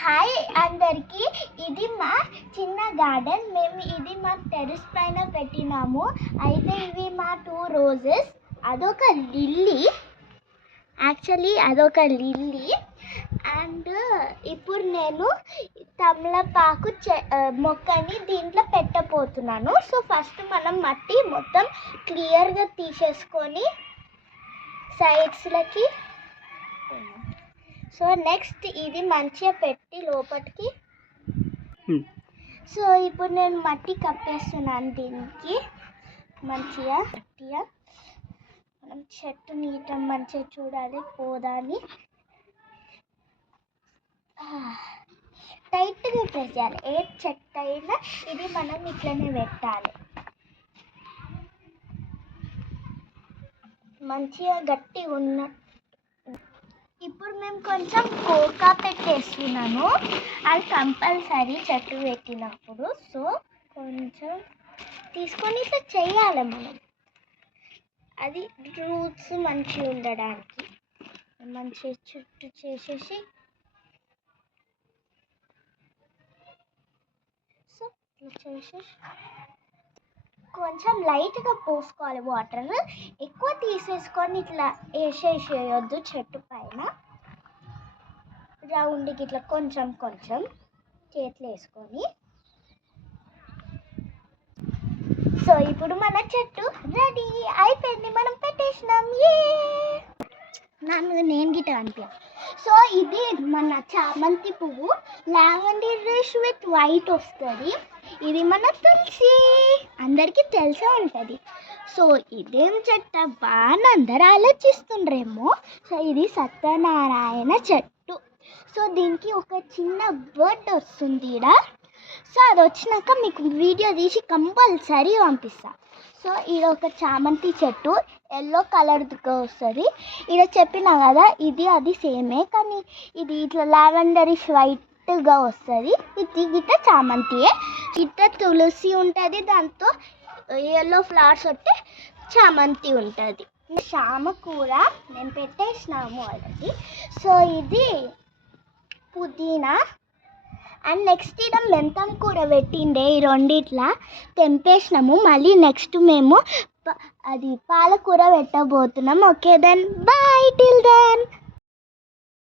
Hi అందరికీ, ఇది మా చిన్న గార్డెన్. మేము ఇది మా టెర్రస్ పైన పెట్టినాము. అయితే ఇవి మా 2 రోజెస్. అదొక లిల్లీ, అదొక లిల్లీ. అండ్ ఇప్పుడు నేను తమలపాకు మొక్కని దీంట్లో పెట్టబోతున్నాను. సో ఫస్ట్ మనం మట్టి మొత్తం క్లియర్గా తీసేసుకొని సైడ్స్లకి, సో నెక్స్ట్ ఇది మంచిగా పెట్టి లోపలికి. సో ఇప్పుడు నేను మట్టి కప్పేస్తున్నాను దీనికి మంచిగా. మనం చెట్టు నీటం మంచిగా చూడాలి, పోదాని టైట్గా ప్రెస్ చేయాలి. ఏ చెట్టు అయినా ఇది మనం ఇట్లనే పెట్టాలి, మంచిగా గట్టి ఉన్న. ఇప్పుడు మేము కొంచెం కోకా పెట్టేస్తున్నాను, అది కంపల్సరీ చెట్టు పెట్టినప్పుడు. సో కొంచెం తీసుకొని ఇట్లా చేయాలి మనం, అది రూట్స్ మంచిగా ఉండడానికి. మంచిగా చుట్టూ చేసేసి సో ఇట్లా చేసేసి కొంచెం లైట్గా పోసుకోవాలి వాటర్, ఎక్కువ తీసేసుకొని ఇట్లా వేసేసేయొద్దు. చెట్టు పైన రౌండ్కి ఇట్లా కొంచెం కొంచెం చేతులు వేసుకొని. సో ఇప్పుడు మన చెట్టు రెడీ అయిపోయింది, మనం పెట్టేసినాం. నేను గిట్ట అనిపి. సో ఇది మన చామంతి పువ్వు, లావెండర్ రెష్ విత్ వైట్ వస్తుంది. ఇది మన తులసి, అందరికీ తెలిసే ఉంటుంది. సో ఇదేం చెట్టు బాగా అందరు ఆలోచిస్తుండ్రేమో. సో ఇది సత్యనారాయణ చెట్టు. సో దీనికి ఒక చిన్న బర్డ్ వస్తుంది ఇక్కడ. సో అది వచ్చినాక మీకు వీడియో తీసి కంపల్సరీ పంపిస్తా. సో ఇది ఒక చామంతి చెట్టు, ఎల్లో కలర్గా వస్తుంది. ఇక్కడ చెప్పినా కదా, ఇది అది సేమే, కానీ ఇది ఇట్లా లావెండరిష్ వైట్గా వస్తుంది. ఇది గిట్ట చామంతియే. ఇట్లా తులసి ఉంటుంది, దాంతో ఎల్లో ఫ్లవర్స్ వస్తే చామంతి ఉంటుంది. చామకూర మేము పెట్టేసినాము ఆల్రెడీ. సో ఇది పుదీనా. అండ్ నెక్స్ట్ ఇక్కడ మెంతం కూర పెట్టిండే, ఈ రెండిట్లా తెంపేసినాము. మళ్ళీ నెక్స్ట్ మేము అది పాలకూర పెట్టబోతున్నాం. Okay then bye till then.